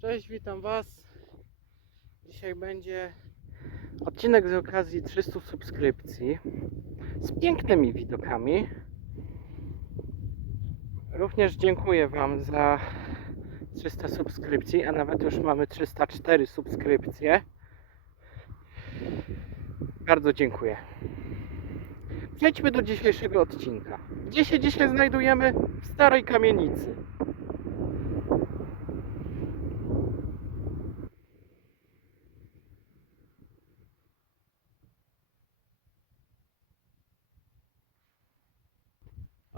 Cześć, witam Was. Dzisiaj będzie odcinek z okazji 300 subskrypcji z pięknymi widokami. Również dziękuję Wam za 300 subskrypcji, a nawet już mamy 304 subskrypcje. Bardzo dziękuję. Przejdźmy do dzisiejszego odcinka. Gdzie się dzisiaj znajdujemy? W starej kamienicy.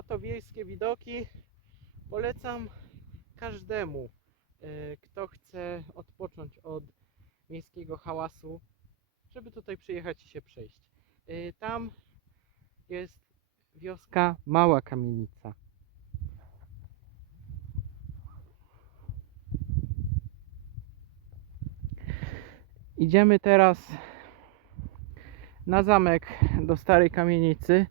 Oto wiejskie widoki. Polecam każdemu, e, kto chce odpocząć od miejskiego hałasu, żeby tutaj przyjechać i się przejść. E, Tam jest wioska Mała Kamienica. Idziemy teraz na zamek do Starej Kamienicy,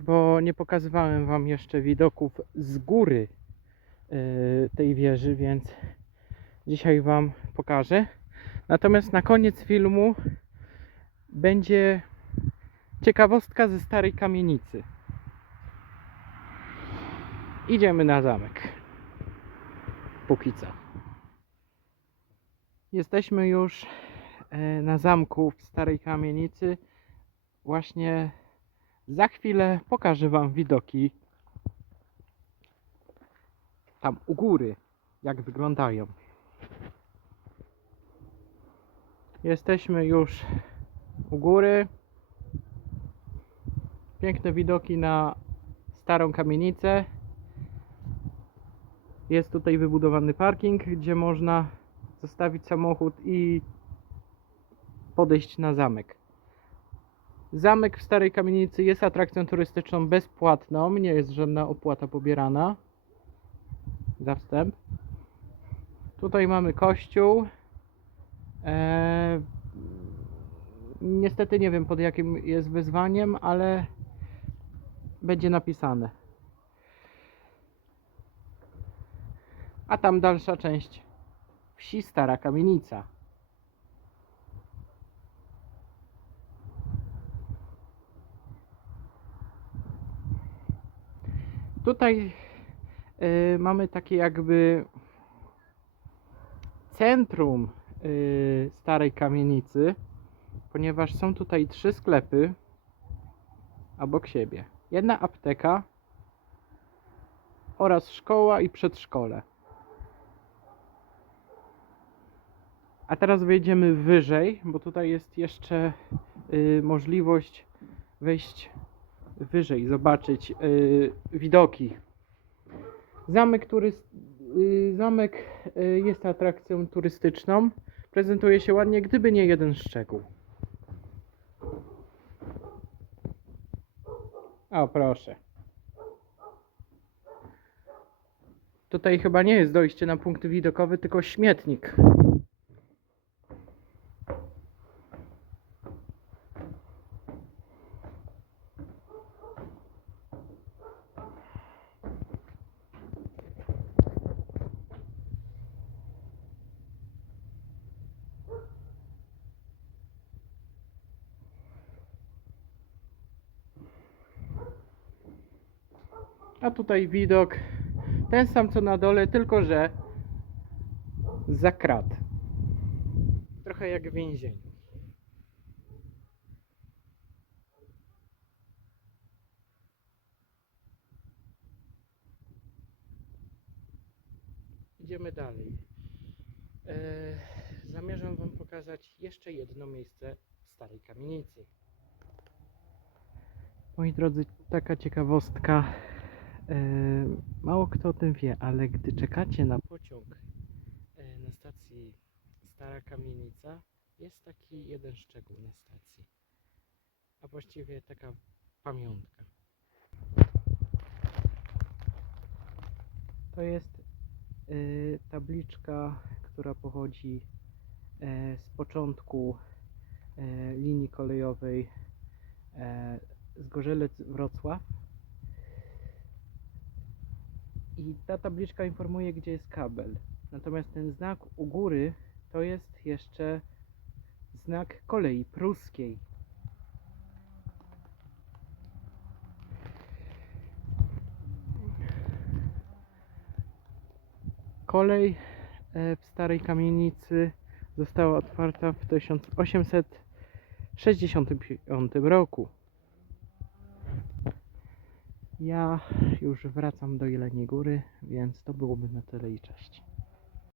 bo nie pokazywałem Wam jeszcze widoków z góry yy, tej wieży, więc dzisiaj Wam pokażę. Natomiast na koniec filmu będzie ciekawostka ze Starej Kamienicy. Idziemy na zamek. Póki co. Jesteśmy już e, na zamku w Starej Kamienicy. Właśnie za chwilę pokażę Wam widoki tam u góry, jak wyglądają. Jesteśmy już u góry. Piękne widoki na starą kamienicę. Jest tutaj wybudowany parking, gdzie można zostawić samochód i podejść na zamek. Zamek w Starej Kamienicy jest atrakcją turystyczną bezpłatną, nie jest żadna opłata pobierana za wstęp. Tutaj mamy kościół. Eee, niestety nie wiem pod jakim jest wyzwaniem, ale będzie napisane. A tam dalsza część wsi Stara Kamienica. Tutaj y, mamy takie jakby centrum y, Starej Kamienicy, ponieważ są tutaj trzy sklepy obok siebie. Jedna apteka oraz szkoła i przedszkole. A teraz wejdziemy wyżej, bo tutaj jest jeszcze y, możliwość wejść wyżej, zobaczyć y, widoki. Zamek, turyst, y, zamek y, jest atrakcją turystyczną. Prezentuje się ładnie, gdyby nie jeden szczegół. O, proszę. Tutaj chyba nie jest dojście na punkt widokowy, tylko śmietnik. A tutaj widok ten sam co na dole, tylko że za krat. Trochę jak w więzieniu. Idziemy dalej. Eee, zamierzam Wam pokazać jeszcze jedno miejsce w starej kamienicy. Moi drodzy, taka ciekawostka. Mało kto o tym wie, ale gdy czekacie na pociąg e, na stacji Stara Kamienica, jest taki jeden szczegół na stacji. A właściwie taka pamiątka. To jest e, tabliczka, która pochodzi e, z początku linii kolejowej e, Zgorzelec Wrocław I ta tabliczka informuje, gdzie jest kabel. Natomiast ten znak u góry to jest jeszcze znak kolei pruskiej. Kolej e, w starej kamienicy została otwarta w 1865 roku. Ja już wracam do Jeleniej Góry, więc to byłoby na tyle i cześć.